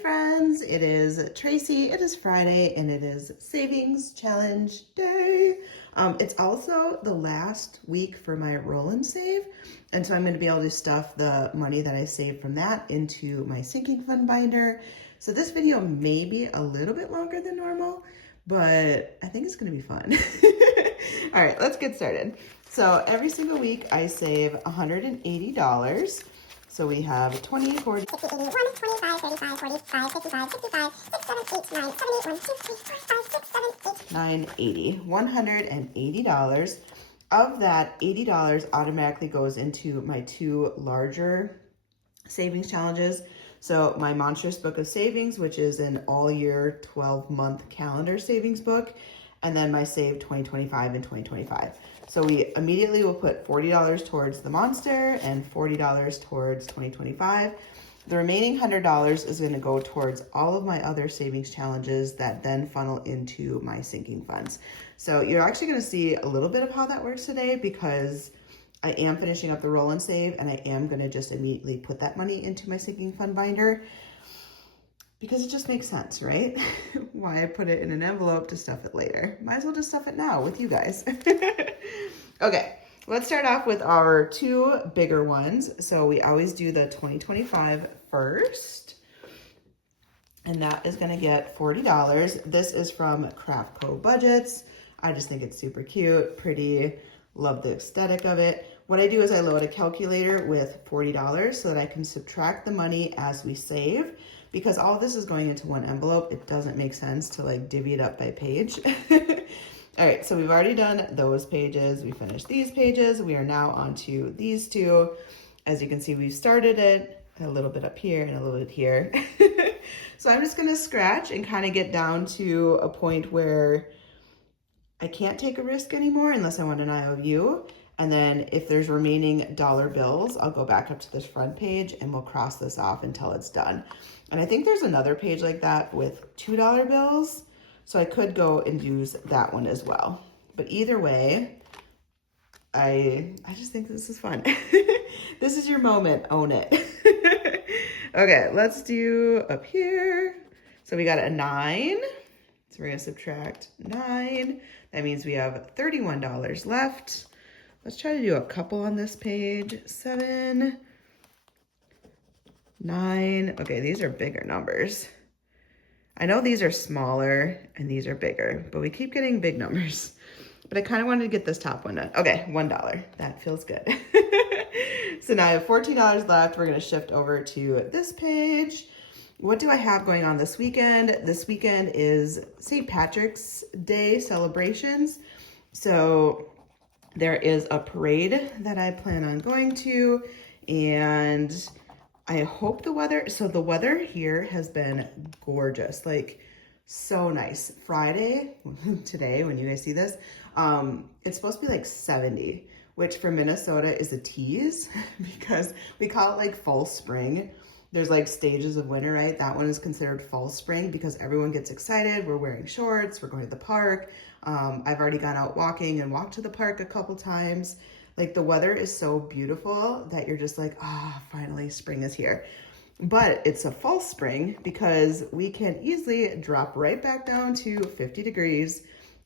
friends, it is Tracy. It is Friday and it is Savings Challenge Day. It's also the last week for my roll and save, and so I'm going to be able to stuff the money that I saved from that into my sinking fund binder. So this video may be a little bit longer than normal, but I think it's going to be fun. All right, let's get started. So every single week I save $180. So we have 20, 40, 60, 80, 1, 25, 35, 45, 55, 65, 6, 7, 8, 9, 7, 8, 1, 2, 3, 4, 5, 6, 7, 8, 980, $180. Of that, $80 automatically goes into my two larger savings challenges. So my Monstrous Book of Savings, which is an all year 12-month calendar savings book, and then my Save 2025 and 2025. So we immediately will put $40 towards the Monster and $40 towards 2025. The remaining $100 is going to go towards all of my other savings challenges that then funnel into my sinking funds. So you're actually going to see a little bit of how that works today, because I am finishing up the roll and save, and I am going to just immediately put that money into my sinking fund binder, because it just makes sense, right? Why I put it in an envelope to stuff it later. Might as well just stuff it now with you guys. Okay, let's start off with our two bigger ones. So we always do the 2025 first, and that is gonna get $40. This is from Craft Co Budgets. I just think it's super cute, pretty, love the aesthetic of it. What I do is I load a calculator with $40 so that I can subtract the money as we save. Because all of this is going into one envelope, it doesn't make sense to like divvy it up by page. All right, so we've already done those pages. We finished these pages. We are now on to these two. As you can see, we've started it a little bit up here and a little bit here. So I'm just gonna scratch and kind of get down to a point where I can't take a risk anymore unless I want an IOU. And then if there's remaining dollar bills, I'll go back up to this front page and we'll cross this off until it's done. And I think there's another page like that with $2 bills. So I could go and use that one as well. But either way, I just think this is fun. This is your moment, own it. Okay, let's do up here. So we got a 9. So we're gonna subtract 9. That means we have $31 left. Let's try to do a couple on this page. 7, 9. Okay, these are bigger numbers. I know these are smaller and these are bigger, but we keep getting big numbers. But I kind of wanted to get this top one done. Okay, $1. That feels good. So now I have $14 left. We're gonna shift over to this page. What do I have going on this weekend? This weekend is St. Patrick's Day celebrations. So there is a parade that I plan on going to, and I hope the weather, so the weather here has been gorgeous, like so nice. Friday, today, when you guys see this, it's supposed to be like 70, which for Minnesota is a tease because we call it like fall spring. There's like stages of winter, right? That one is considered fall spring because everyone gets excited. We're wearing shorts, we're going to the park. I've already gone out walking and walked to the park a couple times. Like the weather is so beautiful that you're just like, ah, finally spring is here. But it's a false spring because we can easily drop right back down to 50 degrees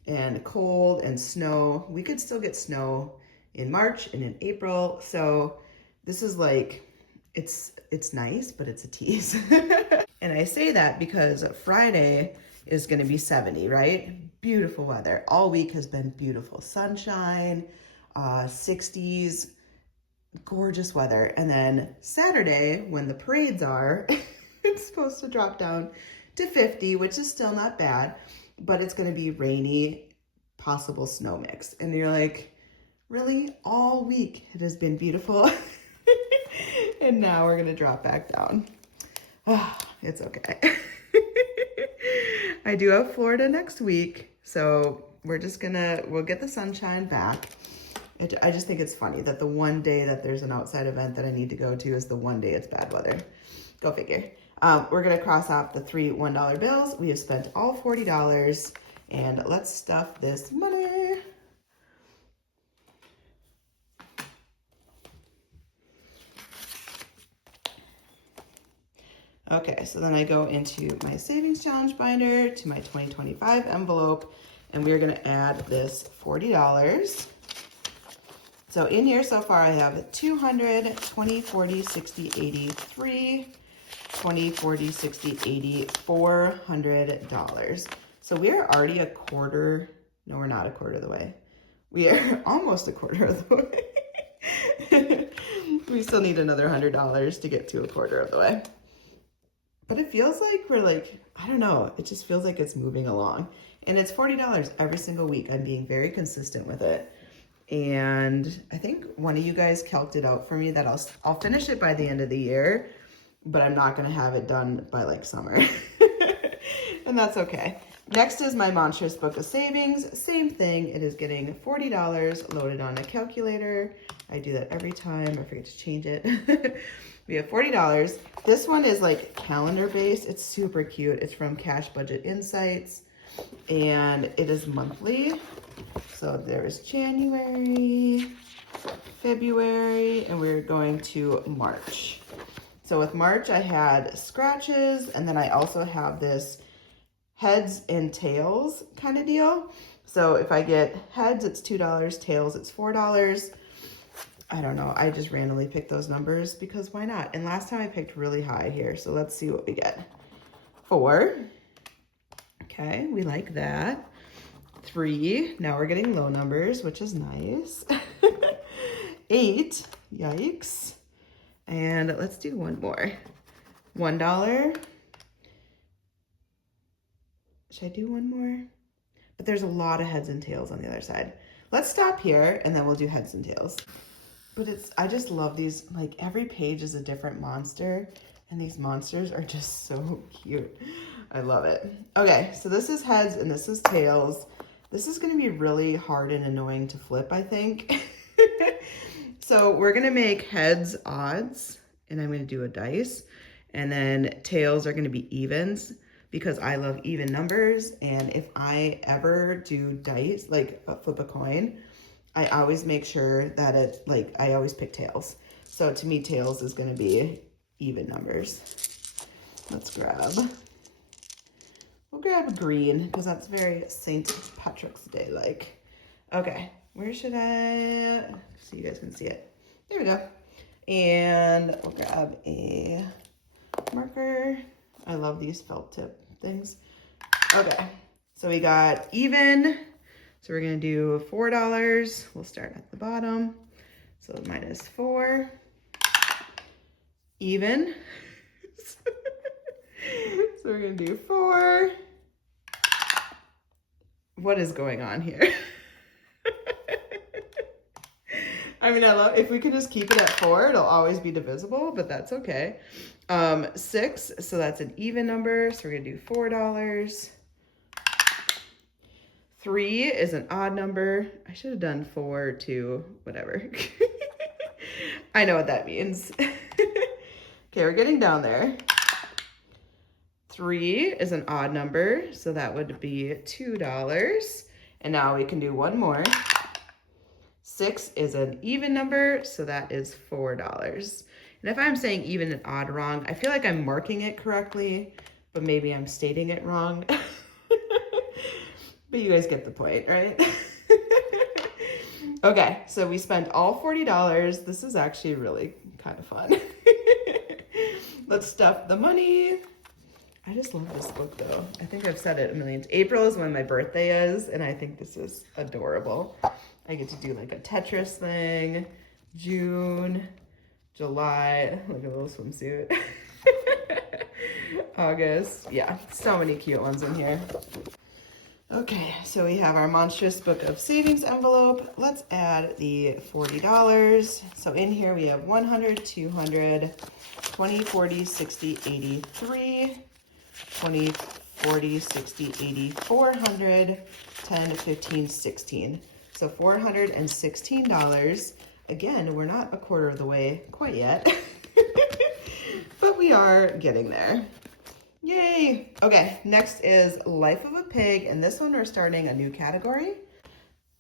and cold and snow. We could still get snow in March and in April. So this is like, it's nice, but it's a tease. And I say that because Friday is gonna be 70, right? Beautiful weather. All week has been beautiful. Sunshine, 60s, gorgeous weather. And then Saturday, when the parades are, it's supposed to drop down to 50, which is still not bad, but it's gonna be rainy, possible snow mix. And you're like, really? All week it has been beautiful. And now we're gonna drop back down. Oh, it's okay. I do have Florida next week, so we'll get the sunshine back. I just think it's funny that the one day that there's an outside event that I need to go to is the one day it's bad weather. Go figure. We're gonna cross off the 3 $1 bills. We have spent all $40, and let's stuff this money. Okay, so then I go into my savings challenge binder to my 2025 envelope, and we're gonna add this $40. So in here so far I have 200, 20, 40, 60, 80, 3, 20, 40, 60, 80, $400. So we are already a quarter, no, we're not a quarter of the way. We are almost a quarter of the way. We still need another $100 to get to a quarter of the way. But it feels like we're like, I don't know, it just feels like it's moving along. And it's $40 every single week. I'm being very consistent with it. And I think one of you guys calced it out for me that I'll finish it by the end of the year, but I'm not gonna have it done by like summer. And that's okay. Next is my Monstrous Book of Savings. Same thing, it is getting $40 loaded on a calculator. I do that every time, I forget to change it. We have $40. This one is like calendar based. It's super cute. It's from Cash Budget Insights and it is monthly. So there's January, February, and we're going to March. So with March, I had scratches, and then I also have this heads and tails kind of deal. So if I get heads, it's $2, tails, it's $4. I don't know, I just randomly picked those numbers because why not? And last time I picked really high here, so let's see what we get. 4, okay, we like that. 3, now we're getting low numbers, which is nice. 8, yikes. And let's do one more. $1. Should I do one more? But there's a lot of heads and tails on the other side. Let's stop here and then we'll do heads and tails. But I just love these, like every page is a different monster and these monsters are just so cute. I love it. Okay, so this is heads and this is tails. This is gonna be really hard and annoying to flip, I think. So we're gonna make heads odds and I'm gonna do a dice. And then tails are gonna be evens because I love even numbers. And if I ever do dice, like flip a coin, I always make sure that I always pick tails. So to me, tails is gonna be even numbers. We'll grab green because that's very St. Patrick's Day like. Okay, where should I, so you guys can see it. There we go. And we'll grab a marker. I love these felt tip things. Okay, so we got even. So we're gonna do $4. We'll start at the bottom. So -4. Even. So we're gonna do 4. What is going on here? I mean, I love, if we could just keep it at 4, it'll always be divisible, but that's okay. 6, so that's an even number. So we're gonna do $4. 3 is an odd number. I should have done 4, 2, whatever. I know what that means. Okay, we're getting down there. 3 is an odd number, so that would be $2. And now we can do one more. 6 is an even number, so that is $4. And if I'm saying even and odd wrong, I feel like I'm marking it correctly, but maybe I'm stating it wrong. But you guys get the point, right? Okay, so we spent all $40. This is actually really kind of fun. Let's stuff the money. I just love this book though. I think I've said it a million times. April is when my birthday is, and I think this is adorable. I get to do like a Tetris thing. June, July, look at a little swimsuit. August, yeah, so many cute ones in here. Okay, so we have our Monstrous Book of Savings envelope. Let's add the $40. So in here we have 100, 200, 20, 40, 60, 80, 3, 20, 40, 60, 80, 400, 10, 15, 16. So $416. Again, we're not a quarter of the way quite yet, but we are getting there. Yay! Okay, next is Life of a Pig, and this one we're starting a new category.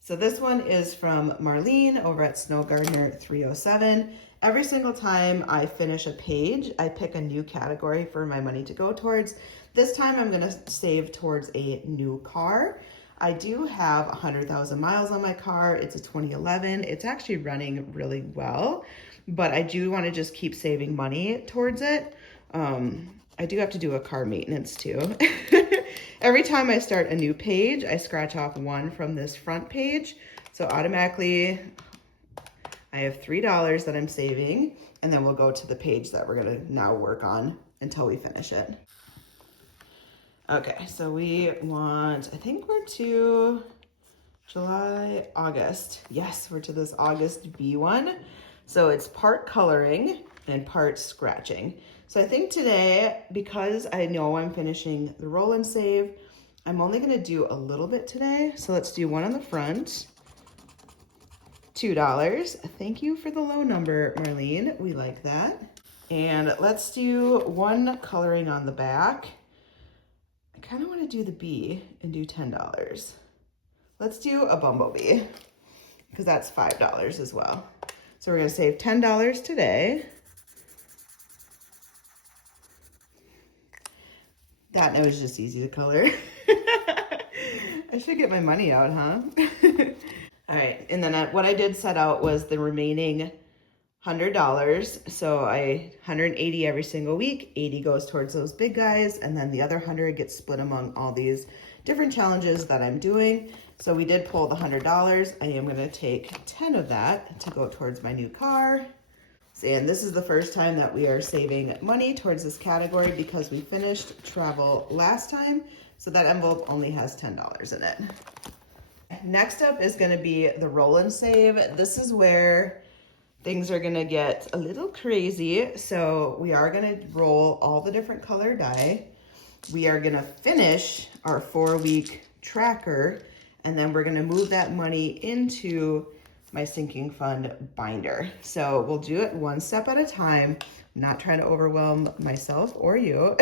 So this one is from Marlene over at Snow Gardener 307, every single time I finish a page, I pick a new category for my money to go towards. This time I'm gonna save towards a new car. I do have 100,000 miles on my car. It's a 2011. It's actually running really well, but I do want to just keep saving money towards it. I do have to do a car maintenance too. Every time I start a new page, I scratch off one from this front page. So automatically I have $3 that I'm saving, and then we'll go to the page that we're gonna now work on until we finish it. Okay, so we want, I think we're to July, August. Yes, we're to this August B one. So it's part coloring and part scratching. So I think today, because I know I'm finishing the roll and save, I'm only gonna do a little bit today. So let's do one on the front, $2. Thank you for the low number, Marlene. We like that. And let's do one coloring on the back. I kind of want to do the bee and do $10. Let's do a bumblebee because that's $5 as well. So we're going to save $10 today. That was just easy to color. I should get my money out, huh? All right, and then what I did set out was the remaining $100. So 180 every single week, 80 goes towards those big guys, and then the other 100 gets split among all these different challenges that I'm doing. So we did pull the $100. I am gonna take 10 of that to go towards my new car. And this is the first time that we are saving money towards this category because we finished travel last time. So that envelope only has $10 in it. Next up is gonna be the roll and save. This is where things are gonna get a little crazy. So we are gonna roll all the different color die. We are gonna finish our 4-week tracker, and then we're gonna move that money into my sinking fund binder. So we'll do it one step at a time, not trying to overwhelm myself or you.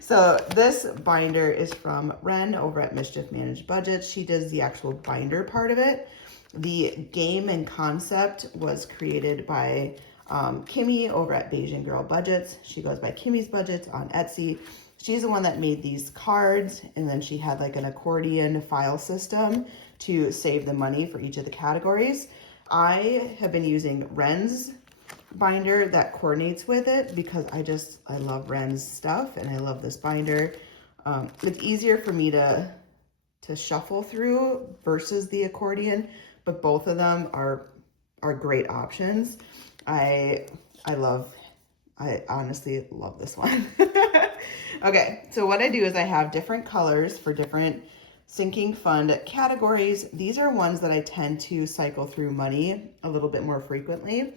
So this binder is from Ren over at Mischief Managed Budgets. She does the actual binder part of it. The game and concept was created by Kimmy over at Beijing Girl Budgets. She goes by Kimmy's Budgets on Etsy. She's the one that made these cards, and then she had like an accordion file system to save the money for each of the categories. I have been using Ren's binder that coordinates with it because I love Ren's stuff and I love this binder. It's easier for me to shuffle through versus the accordion, but both of them are great options. I honestly love this one. Okay, so what I do is I have different colors for different sinking fund categories. These are ones that I tend to cycle through money a little bit more frequently.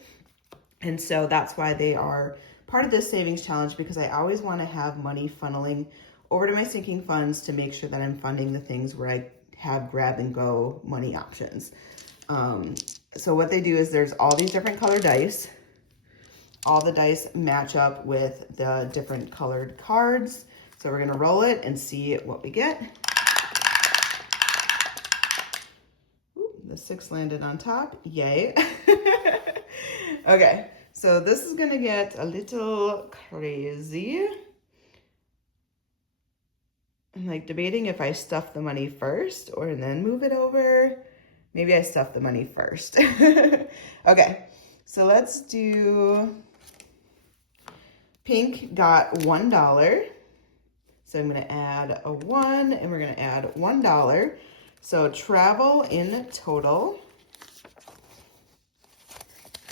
And so that's why they are part of this savings challenge, because I always want to have money funneling over to my sinking funds to make sure that I'm funding the things where I have grab and go money options. So what they do is there's all these different color dice. All the dice match up with the different colored cards. So we're gonna roll it and see what we get. Ooh, the 6 landed on top, yay. Okay, so this is gonna get a little crazy. I'm like debating if I stuff the money first or then move it over. Maybe I stuff the money first. Okay, so let's do, pink got $1. So I'm gonna add a 1 and we're gonna add $1. So travel in total.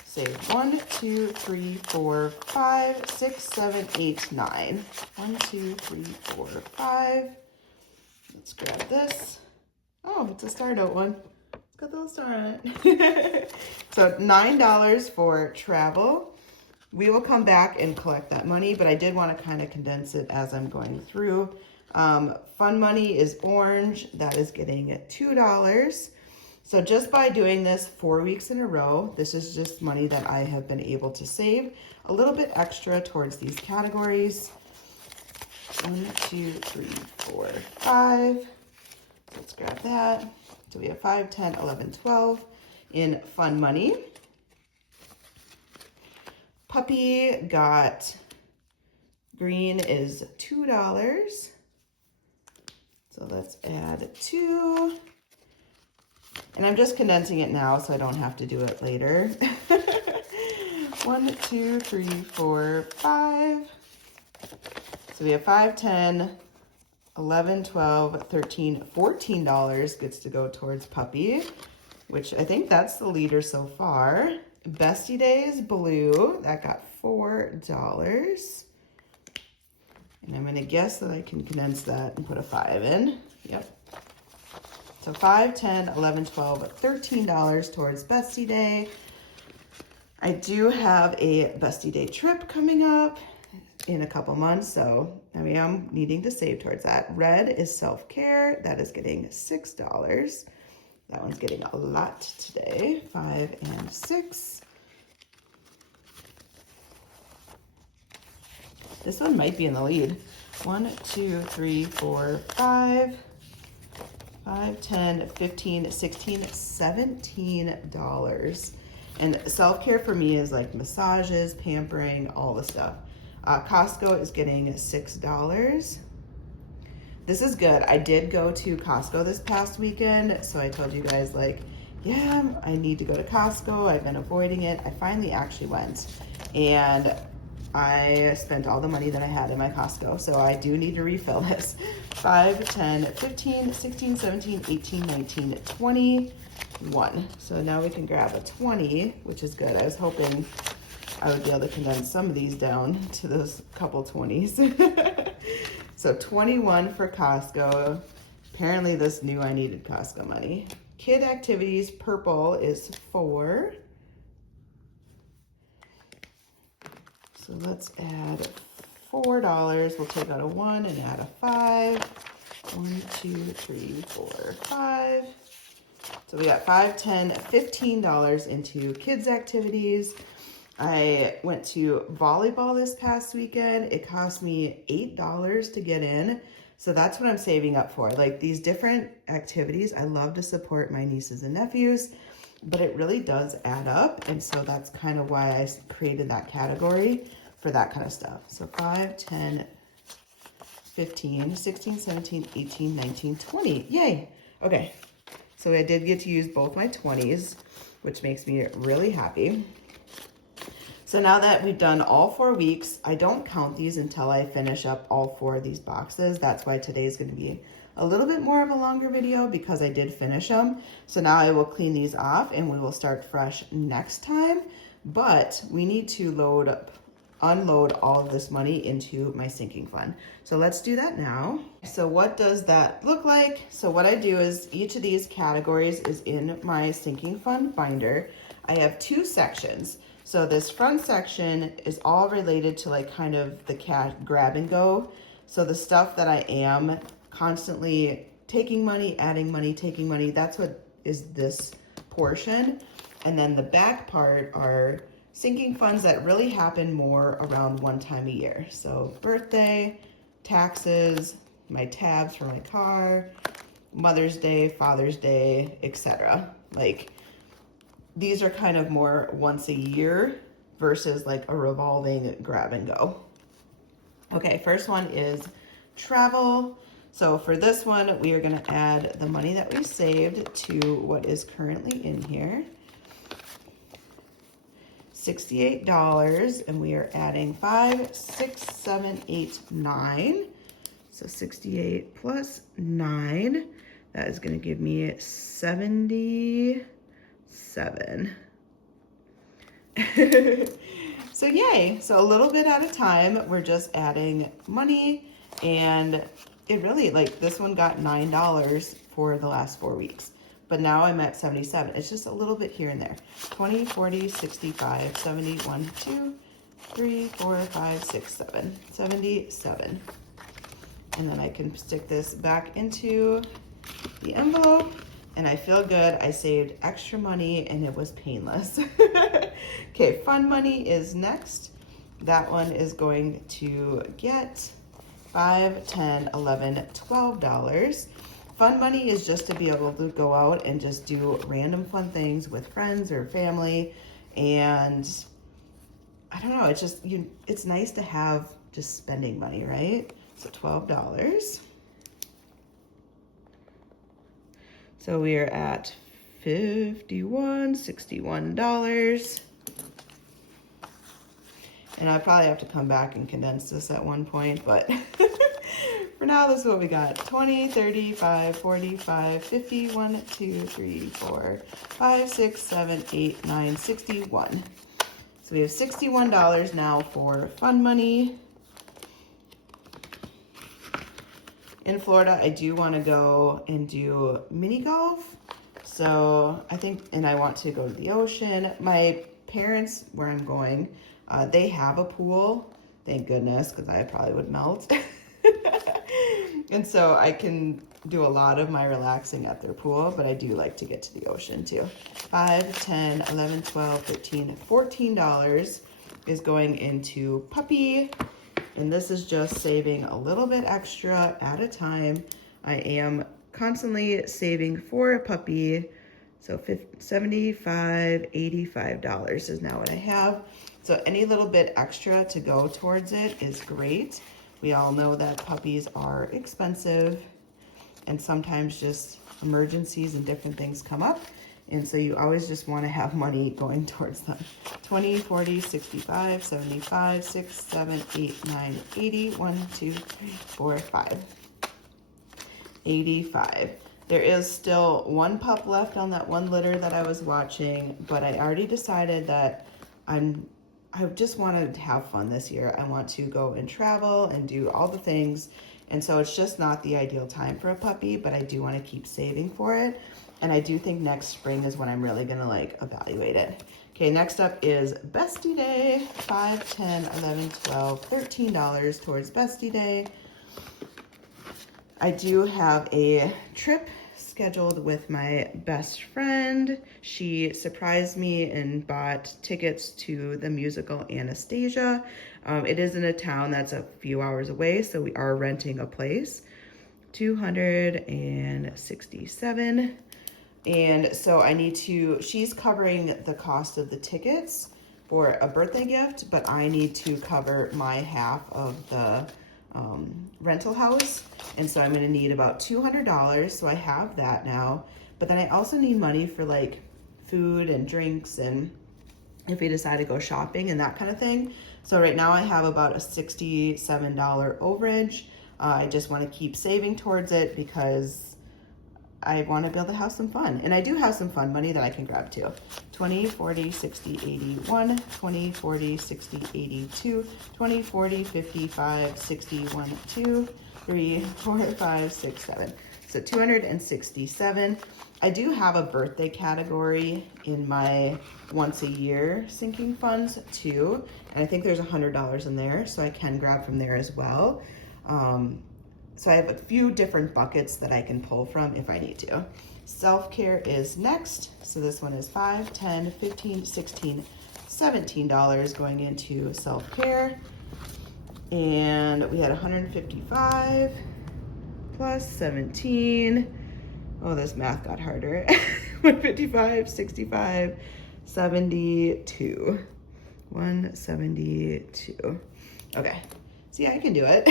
Save 1, 2, 3, 4, 5, 6, 7, 8, 9. 1, 2, 3, 4, 5. Let's grab this. Oh, it's a star note one. It's got the little star on it. So $9 for travel. We will come back and collect that money, but I did want to kind of condense it as I'm going through. Fun money is orange. That is getting $2. So just by doing this 4 weeks in a row, this is just money that I have been able to save a little bit extra towards these categories. 1, 2, 3, 4, 5. So let's grab that. So we have 5, 10, 11, 12 in fun money. Puppy got, green is $2. So let's add 2. And I'm just condensing it now so I don't have to do it later. 1, 2, 3, 4, 5. So we have 5, 10, 11, 12, 13, $14 gets to go towards Puppy, which I think that's the leader so far. Bestie Days Blue, that got $4. And I'm gonna guess that I can condense that and put a 5 in. Yep. So 5, 10, 11, 12, $13 towards Bestie Day. I do have a Bestie Day trip coming up in a couple months, so I am needing to save towards that. Red is self-care. That is getting $6. That one's getting a lot today. 5 and 6. This one might be in the lead. 1, 2, 3, 4, 5. 5, 10, 15, 16, $17. And self-care for me is like massages, pampering, all the stuff. Costco is getting $6. This is good. I did go to Costco this past weekend, so I told you guys like, yeah, I need to go to Costco. I've been avoiding it. I finally actually went, and I spent all the money that I had in my Costco, so I do need to refill this. 5, 10, 15, 16, 17, 18, 19, 21. So now we can grab a 20, which is good. I was hoping I would be able to condense some of these down to those couple 20s. So 21 for Costco. Apparently this knew I needed Costco money. Kid activities, purple is 4. So let's add $4. We'll take out a 1 and add a 5. 1, 2, 3, 4, 5. So we got 5, 10, $15 into kids activities. I went to volleyball this past weekend. It cost me $8 to get in. So that's what I'm saving up for. Like these different activities, I love to support my nieces and nephews, but it really does add up. And so that's kind of why I created that category for that kind of stuff. So 5, 10, 15, 16, 17, 18, 19, 20. Yay. Okay. So I did get to use both my 20s, which makes me really happy. So now that we've done all 4 weeks, I don't count these until I finish up all 4 of these boxes. That's why today's going to be a little bit more of a longer video because I did finish them. So now I will clean these off and we will start fresh next time. But we need to unload all of this money into my sinking fund. So let's do that now. So what does that look like? So what I do is each of these categories is in my sinking fund binder. I have 2 sections. So this front section is all related to like kind of the grab and go. So the stuff that I am constantly taking money, adding money, taking money, that's what is this portion. And then the back part are sinking funds that really happen more around one time a year. So birthday, taxes, my tabs for my car, Mother's Day, Father's Day, etc. Like these are kind of more once a year versus like a revolving grab and go. Okay, first one is travel. So for this one, we are going to add the money that we saved to what is currently in here. $68, and we are adding 5, 6, 7, 8, 9. So 68 plus 9, that is going to give me 77. So yay. So a little bit at a time, we're just adding money, and it really, like this one got $9 for the last 4 weeks, but now I'm at 77. It's just a little bit here and there. 20, 40, 65, 70, 1, 2, 3, 4, 5, 6, 7, 77. And then I can stick this back into the envelope, and I feel good. I saved extra money and it was painless. Okay, fun money is next. That one is going to get $5, 10, 11, $12. Fun money is just to be able to go out and just do random fun things with friends or family. And I don't know, it's just, it's nice to have just spending money, right? So $12. So we are at $61. And I probably have to come back and condense this at one point, but for now, this is what we got. 20, 35, 45, 50, 1, 2, 3, 4, 5, 6, 7, 8, 9, 61. So we have $61 now for fun money. In Florida, I do want to go and do mini golf. So I think, and I want to go to the ocean. My parents, where I'm going, they have a pool. Thank goodness, because I probably would melt. And so I can do a lot of my relaxing at their pool, but I do like to get to the ocean too. 5, 10, 11, 12, 13, $14 is going into puppy. And this is just saving a little bit extra at a time. I am constantly saving for a puppy. So $75, $85 is now what I have. So any little bit extra to go towards it is great. We all know that puppies are expensive and sometimes just emergencies and different things come up. And so you always just want to have money going towards them. 20, 40, 65, 75, 6, 7, 8, 9, 80, 1, 2, 3, 4, 5. 85. There is still one pup left on that one litter that I was watching, but I already decided that I just want to have fun this year. I want to go and travel and do all the things. And so it's just not the ideal time for a puppy, but I do want to keep saving for it. And I do think next spring is when I'm really going to like evaluate it. Okay, next up is Bestie Day. 5, 10, 11, 12, $13 towards Bestie Day. I do have a trip scheduled with my best friend. She surprised me and bought tickets to the musical Anastasia. It is in a town that's a few hours away, so we are renting a place. $267. And so I need to, she's covering the cost of the tickets for a birthday gift, but I need to cover my half of the rental house. And so I'm gonna need about $200, so I have that now. But then I also need money for like food and drinks and if we decide to go shopping and that kind of thing. So right now I have about a $67 overage. I just wanna keep saving towards it because I want to be able to have some fun. And I do have some fun money that I can grab too. 20, 40, 60, 81, 20, 40, 60, 82, 20, 40, 55, 60, 1, 2, 3, 4, 5, 6, 7. So 267. I do have a birthday category in my once a year sinking funds too. And I think there's $100 in there, so I can grab from there as well. So I have a few different buckets that I can pull from if I need to. Self-care is next. So this one is 5, 10, 15, 16, $17 going into self-care. And we had 155 plus 17. Oh, this math got harder. 155, 65, 72. 172. Okay, see, I can do it.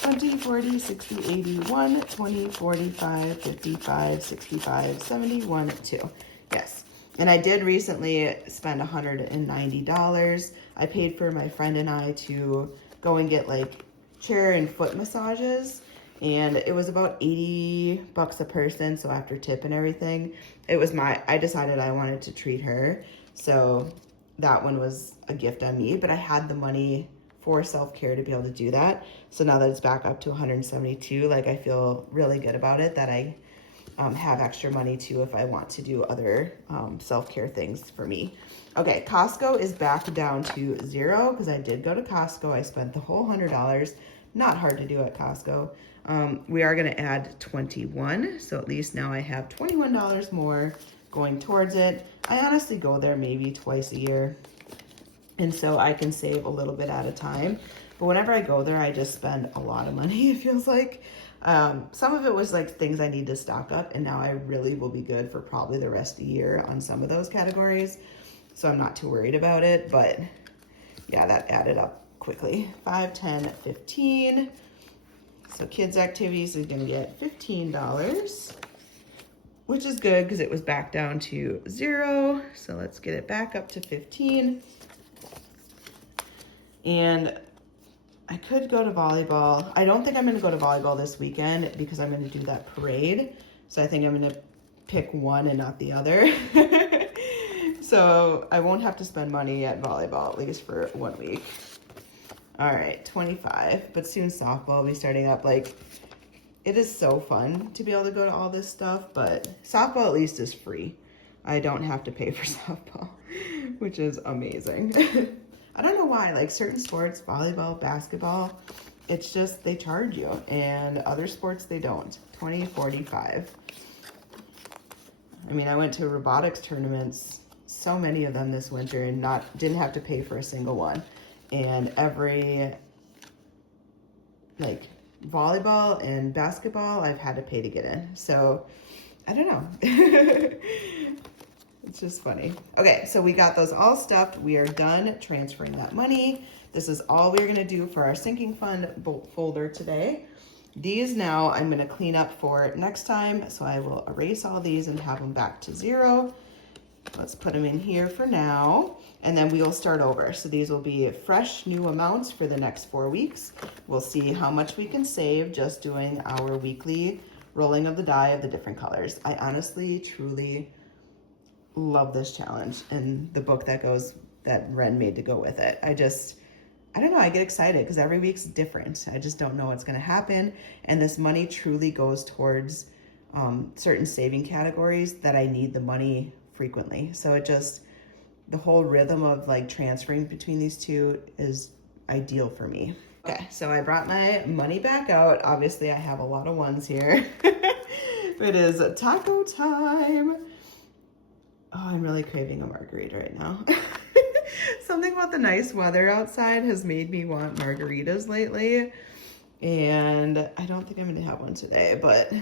20, 40, 60, 81, 20, 45, 55, 65, 71, 2. Yes. And I did recently spend $190. I paid for my friend and I to go and get like chair and foot massages. And it was about $80 a person. So after tip and everything, it was I decided I wanted to treat her. So that one was a gift on me, but I had the money for self-care to be able to do that. So now that it's back up to 172, like I feel really good about it that I have extra money too if I want to do other self-care things for me. Okay, Costco is back down to 0 because I did go to Costco. I spent the whole $100. Not hard to do at Costco. We are gonna add 21, so at least now I have $21 more going towards it. I honestly go there maybe twice a year. And so I can save a little bit at a time. But whenever I go there, I just spend a lot of money, it feels like. Some of it was like things I need to stock up, and now I really will be good for probably the rest of the year on some of those categories. So I'm not too worried about it, but yeah, that added up quickly. 5, 10, 15. So kids activities is gonna get $15, which is good because it was back down to 0. So let's get it back up to 15. And I could go to volleyball. I don't think I'm gonna go to volleyball this weekend because I'm gonna do that parade. So I think I'm gonna pick one and not the other. So I won't have to spend money at volleyball, at least for 1 week. All right, 25, but soon softball will be starting up. Like, it is so fun to be able to go to all this stuff, but softball at least is free. I don't have to pay for softball, which is amazing. I don't know why, like certain sports, volleyball, basketball, it's just they charge you, and other sports they don't. 20, 45. I mean, I went to robotics tournaments, so many of them this winter, and didn't have to pay for a single one. And every, like, volleyball and basketball, I've had to pay to get in. So, I don't know. It's just funny. Okay, so we got those all stuffed. We are done transferring that money. This is all we're gonna do for our sinking fund folder today. These now I'm gonna clean up for next time. So I will erase all these and have them back to 0. Let's put them in here for now, and then we will start over. So these will be fresh new amounts for the next 4 weeks. We'll see how much we can save just doing our weekly rolling of the die of the different colors. I honestly, truly love this challenge and the book that Ren made to go with it. I don't know, I get excited because every week's different. I just don't know what's gonna happen. And this money truly goes towards certain saving categories that I need the money frequently. So the whole rhythm of like transferring between these two is ideal for me. Okay, so I brought my money back out. Obviously I have a lot of ones here. It is taco time. Oh, I'm really craving a margarita right now. Something about the nice weather outside has made me want margaritas lately. And I don't think I'm gonna have one today, but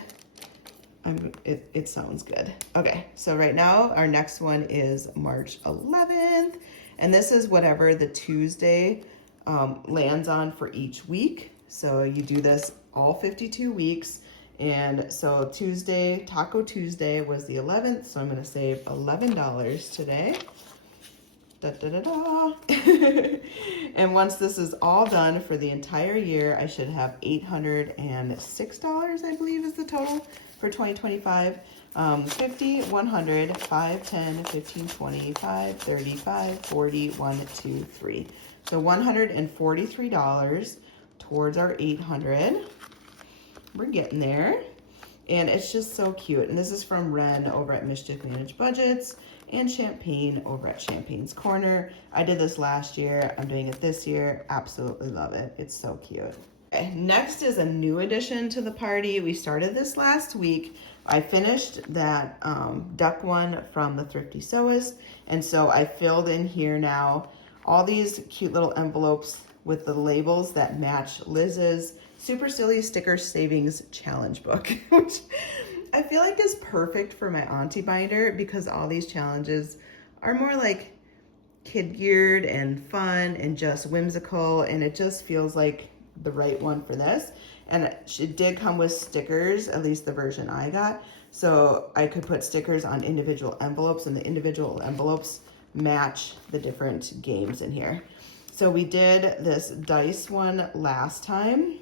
it sounds good. Okay, so right now our next one is March 11th, and this is whatever the Tuesday lands on for each week. So you do this all 52 weeks, and so Tuesday, Taco Tuesday was the 11th, so I'm gonna save $11 today. Da, da, da, da. And once this is all done for the entire year, I should have $806, I believe is the total for 2025. 50, 100, 5, 10, 15, 20, 5, 35, 40, 1, 2, 3. So $143 towards our 800. We're getting there. And it's just so cute. And this is from Ren over at Mischief Managed Budgets, and Champagne over at Champagne's Corner. I did this last year. I'm doing it this year. Absolutely love it. It's so cute. Okay, next is a new addition to the party. We started this last week. I finished that duck one from the Thrifty Sewist, and so I filled in here now all these cute little envelopes with the labels that match Liz's Super Silly Sticker Savings Challenge book, which I feel like is perfect for my auntie binder because all these challenges are more like kid geared and fun and just whimsical, and it just feels like the right one for this. And it did come with stickers, at least the version I got, so I could put stickers on individual envelopes, and the individual envelopes match the different games in here. So we did this dice one last time.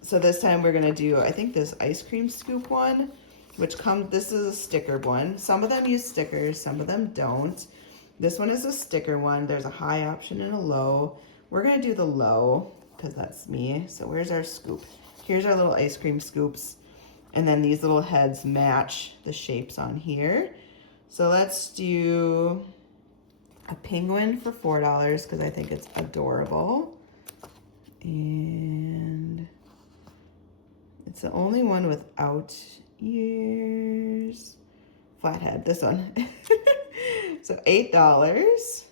So this time we're gonna do, I think, this ice cream scoop one, this is a sticker one. Some of them use stickers, some of them don't. This one is a sticker one. There's a high option and a low. We're gonna do the low because that's me. So where's our scoop? Here's our little ice cream scoops. And then these little heads match the shapes on here. So let's do a penguin for $4 because I think it's adorable. And it's the only one without ears. Flathead, this one. So $8.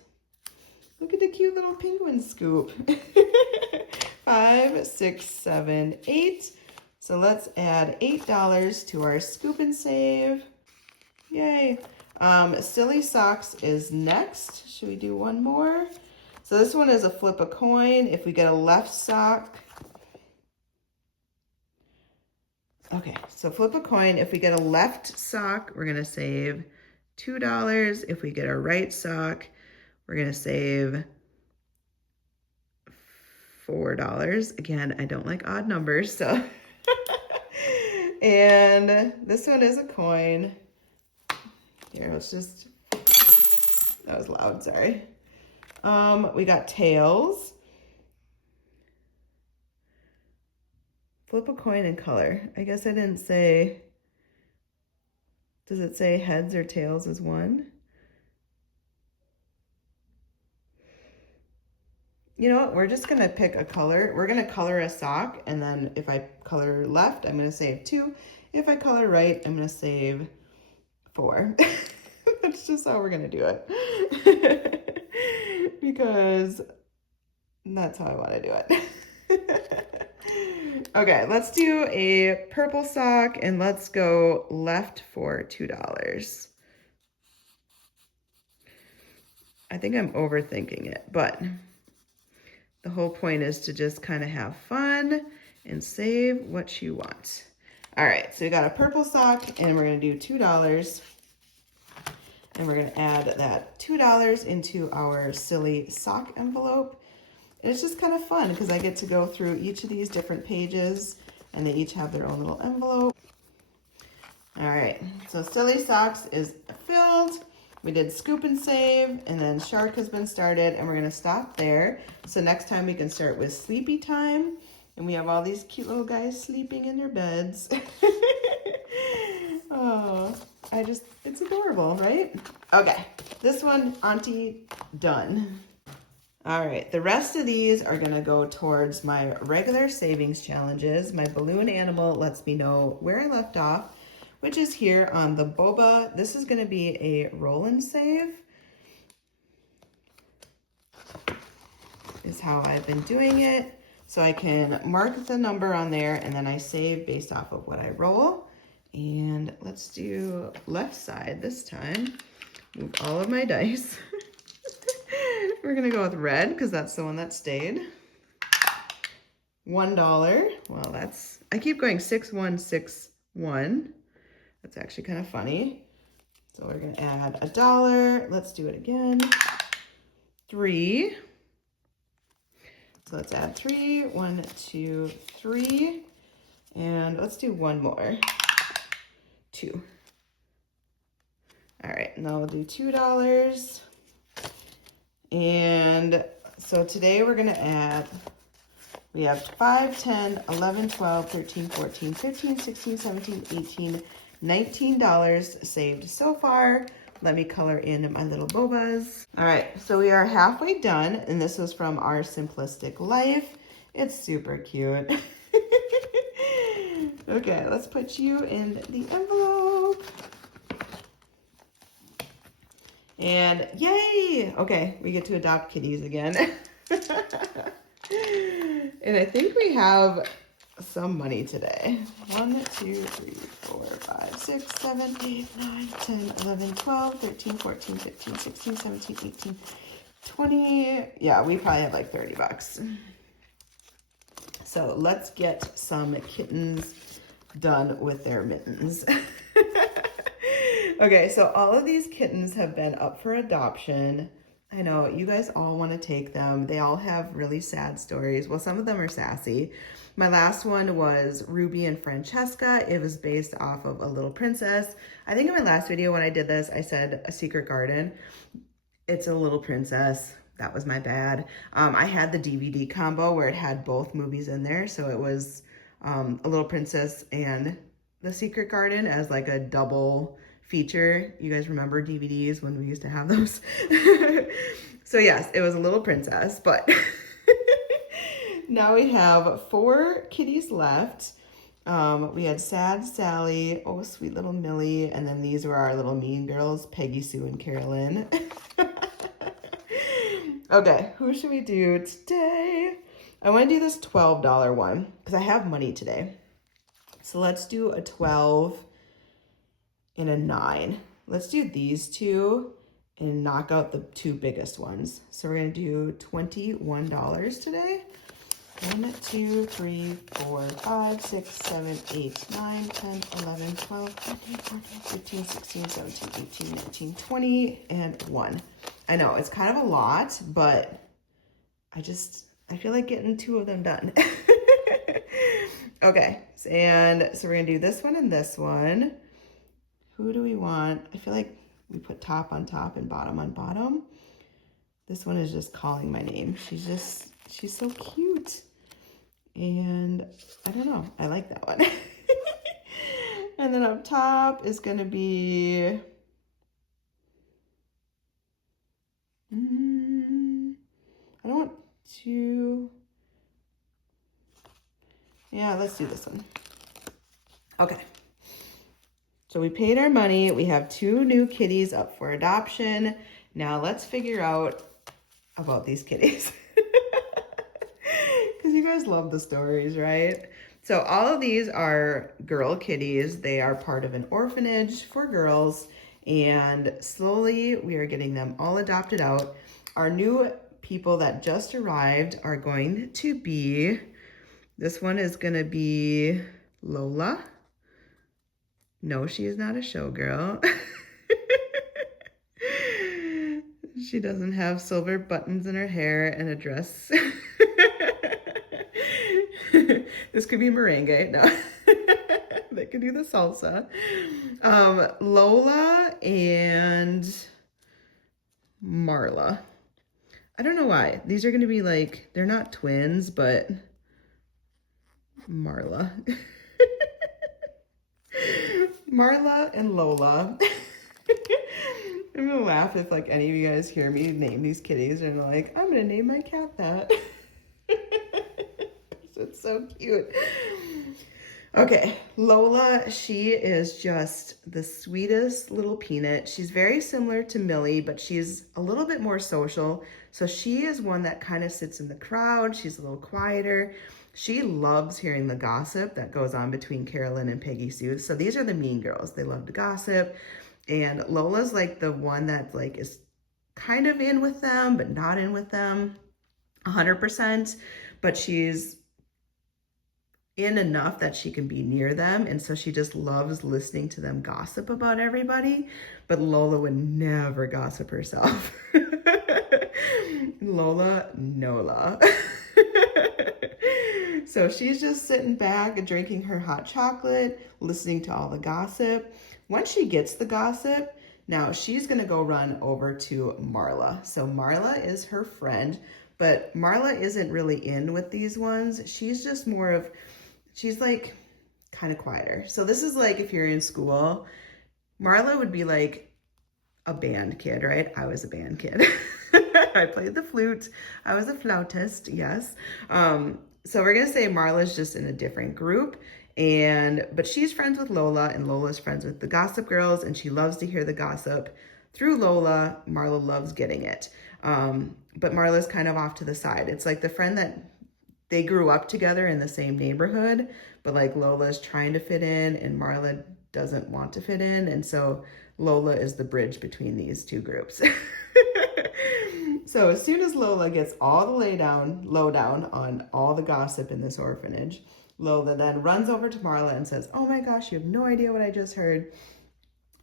Look at the cute little penguin scoop. 5, 6, 7, 8. So let's add $8 to our scoop and save. Yay. Silly socks is next. Should we do one more? So this one is a flip a coin. If we get a left sock. Okay, so flip a coin. If we get a left sock, we're going to save $2. If we get a right sock, we're going to save $4. Again, I don't like odd numbers, so. And this one is a coin. Here, let's just, that was loud, sorry. We got tails. Flip a coin in color. I guess I didn't say, does it say heads or tails is one? You know what, we're just gonna pick a color. We're gonna color a sock, and then if I color left, I'm gonna save 2. If I color right, I'm gonna save 4. That's just how we're gonna do it. Because that's how I wanna do it. Okay, let's do a purple sock, and let's go left for $2. I think I'm overthinking it, but the whole point is to just kind of have fun and save what you want. All right, so we got a purple sock, and we're gonna do $2. And we're gonna add that $2 into our silly sock envelope. And it's just kind of fun because I get to go through each of these different pages, and they each have their own little envelope. All right, so silly socks is filled. We did scoop and save, and then shark has been started, and we're gonna stop there. So next time we can start with sleepy time, and we have all these cute little guys sleeping in their beds. Oh, it's adorable, right? Okay, this one, Auntie, done. All right, the rest of these are gonna go towards my regular savings challenges. My balloon animal lets me know where I left off, which is here on the Boba. This is gonna be a roll and save, is how I've been doing it. So I can mark the number on there, and then I save based off of what I roll. And let's do left side this time. Move all of my dice. We're gonna go with red because that's the one that stayed. $1. Well, I keep going 6, 1, 6, 1. That's actually kind of funny. So we're gonna add $1. Let's do it again. 3. So let's add 3. 1, 2, 3. And let's do one more. 2. All right, now we'll do $2. And so today we're gonna add, we have 5, 10, 11, 12, 13, 14, 15, 16, 17, 18, $19 saved so far. Let me color in my little bobas. All right, so we are halfway done, and this was from Our Simplistic Life. It's super cute. Okay, let's put you in the envelope. And yay! Okay, we get to adopt kitties again. And I think we have some money today. 1, 2, 3, 4, 5, 6, 7, 8, 9, 10, 11, 12, 13, 14, 15, 16, 17, 18, 20. Yeah, we probably have like $30. So let's get some kittens done with their mittens. Okay, so all of these kittens have been up for adoption. I know you guys all want to take them. They all have really sad stories. Well, some of them are sassy. My last one was Ruby and Francesca. It was based off of A Little Princess. I think in my last video when I did this, I said A Secret Garden. It's A Little Princess. That was my bad. I had the DVD combo where it had both movies in there. So it was A Little Princess and The Secret Garden as like a double feature. You guys remember DVDs when we used to have those? So yes, it was A Little Princess, but now we have 4 kitties left. We had Sad Sally, oh sweet little Millie, and then these were our little mean girls, Peggy Sue and Carolyn. Okay, who should we do today? I want to do this $12 one because I have money today. So let's do a 12 and a 9. Let's do these two and knock out the two biggest ones. So we're going to do $21 today. 1, 2, 3, 4, 5, 6, 7, 8, 9, 10, 11, 12, 13, 14, 15, 16, 17, 18, 19, 20, and 1. I know it's kind of a lot, but I feel like getting 2 of them done. Okay, and so we're gonna do this one and this one. Who do we want? I feel like we put top on top and bottom on bottom. This one is just calling my name. She's so cute. And I don't know, I like that one. And then up top is gonna be, I don't want to, yeah, let's do this one. Okay. So we paid our money. We have 2 new kitties up for adoption. Now let's figure out about these kitties. Because you guys love the stories, right? So all of these are girl kitties. They are part of an orphanage for girls. And slowly we are getting them all adopted out. Our new people that just arrived are going to be, this one is going to be Lola. No, she is not a showgirl. She doesn't have silver buttons in her hair and a dress. This could be merengue. No. They could do the salsa. Lola and Marla. I don't know why. These are going to be like, they're not twins, but Marla. Marla and Lola. I'm gonna laugh if like any of you guys hear me name these kitties and are like, I'm gonna name my cat that. It's so cute. Okay, Lola, she is just the sweetest little peanut. She's very similar to Millie, but she's a little bit more social. So she is one that kind of sits in the crowd. She's a little quieter. She loves hearing the gossip that goes on between Carolyn and Peggy Sue. So these are the mean girls. They love to gossip. And Lola's like the one that like is kind of in with them, but not in with them 100%. But she's in enough that she can be near them. And so she just loves listening to them gossip about everybody. But Lola would never gossip herself. Lola, Nola. So she's just sitting back and drinking her hot chocolate, listening to all the gossip. Once she gets the gossip, now she's gonna go run over to Marla. So Marla is her friend, but Marla isn't really in with these ones. She's just more of, she's like kind of quieter. So this is like if you're in school, Marla would be like a band kid, right? I was a band kid. I played the flute. I was a flautist, yes. So we're gonna say Marla's just in a different group, but she's friends with Lola, and Lola's friends with the Gossip Girls, and she loves to hear the gossip through Lola. Marla loves getting it, but Marla's kind of off to the side. It's like the friend that they grew up together in the same neighborhood, but like Lola's trying to fit in, and Marla doesn't want to fit in, and so Lola is the bridge between these two groups. So as soon as Lola gets all the lowdown on all the gossip in this orphanage, Lola then runs over to Marla and says, oh my gosh, you have no idea what I just heard.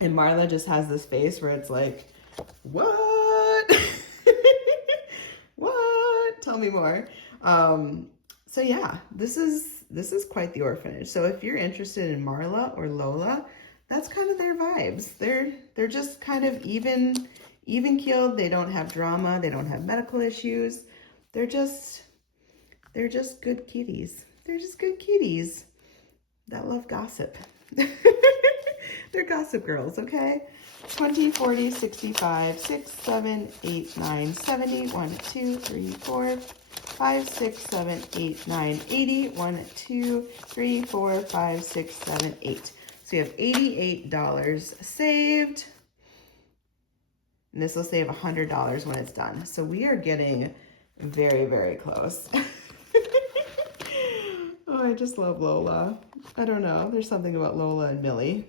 And Marla just has this face where it's like, what? What? Tell me more. So yeah, this is quite the orphanage. So if you're interested in Marla or Lola, that's kind of their vibes. They're just kind of even keeled. They don't have drama. They don't have medical issues. They're just good kitties. They're just good kitties that love gossip. They're gossip girls, okay? 20, 40, 65, 6, 7, 8, 9, 70, 1, 2, 3, 4, 5, 6, 7, 8, 9, 80, 1, 2, 3, 4, 5, 6, 7, 8. So you have $88 saved. and this will save $100 when it's done. So we are getting very, very close. Oh, I just love Lola. I don't know. There's something about Lola and Millie.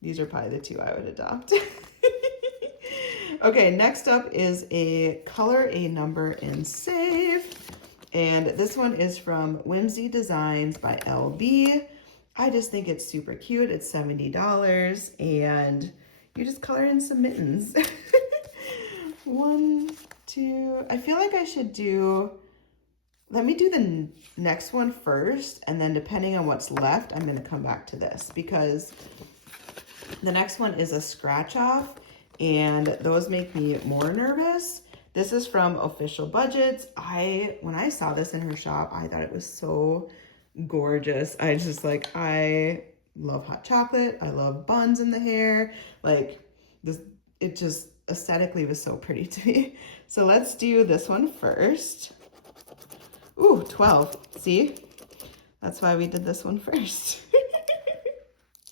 These are probably the two I would adopt. Okay, next up is a color a number and save. And this one is from Whimsy Designs by LB. I just think it's super cute. It's $70 and you just color in some mittens. 1, 2, I feel like I should do, let me do the next one first, and then depending on what's left, I'm gonna come back to this because the next one is a scratch off and those make me more nervous. This is from Official Budgets. When I saw this in her shop, I thought it was so gorgeous. I love hot chocolate. I love buns in the hair. Like this, it just aesthetically was so pretty to me. So let's do this one first. Ooh, 12. See? That's why we did this one first.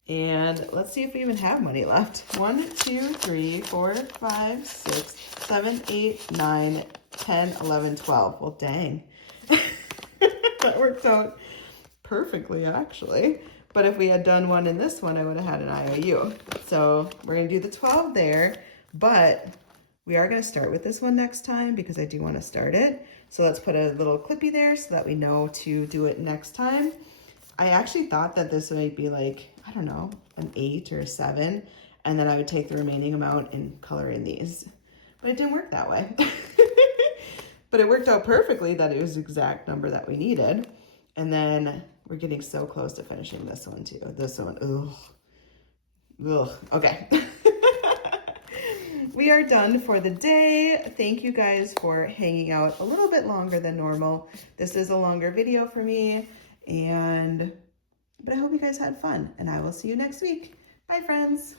And let's see if we even have money left. 1, 2, 3, 4, 5, 6, 7, 8, 9, 10, 11, 12. Well, dang. That worked out perfectly, actually. But if we had done one in this one, I would have had an IOU. So we're going to do the 12 there. But we are going to start with this one next time because I do want to start it. So let's put a little clippy there so that we know to do it next time. I actually thought that this might be like, I don't know, an 8 or a 7. And then I would take the remaining amount and color in these. But it didn't work that way. But it worked out perfectly that it was the exact number that we needed. And then we're getting so close to finishing this one too. This one, ugh. Ugh, okay. We are done for the day. Thank you guys for hanging out a little bit longer than normal. This is a longer video for me, but I hope you guys had fun, and I will see you next week. Bye, friends.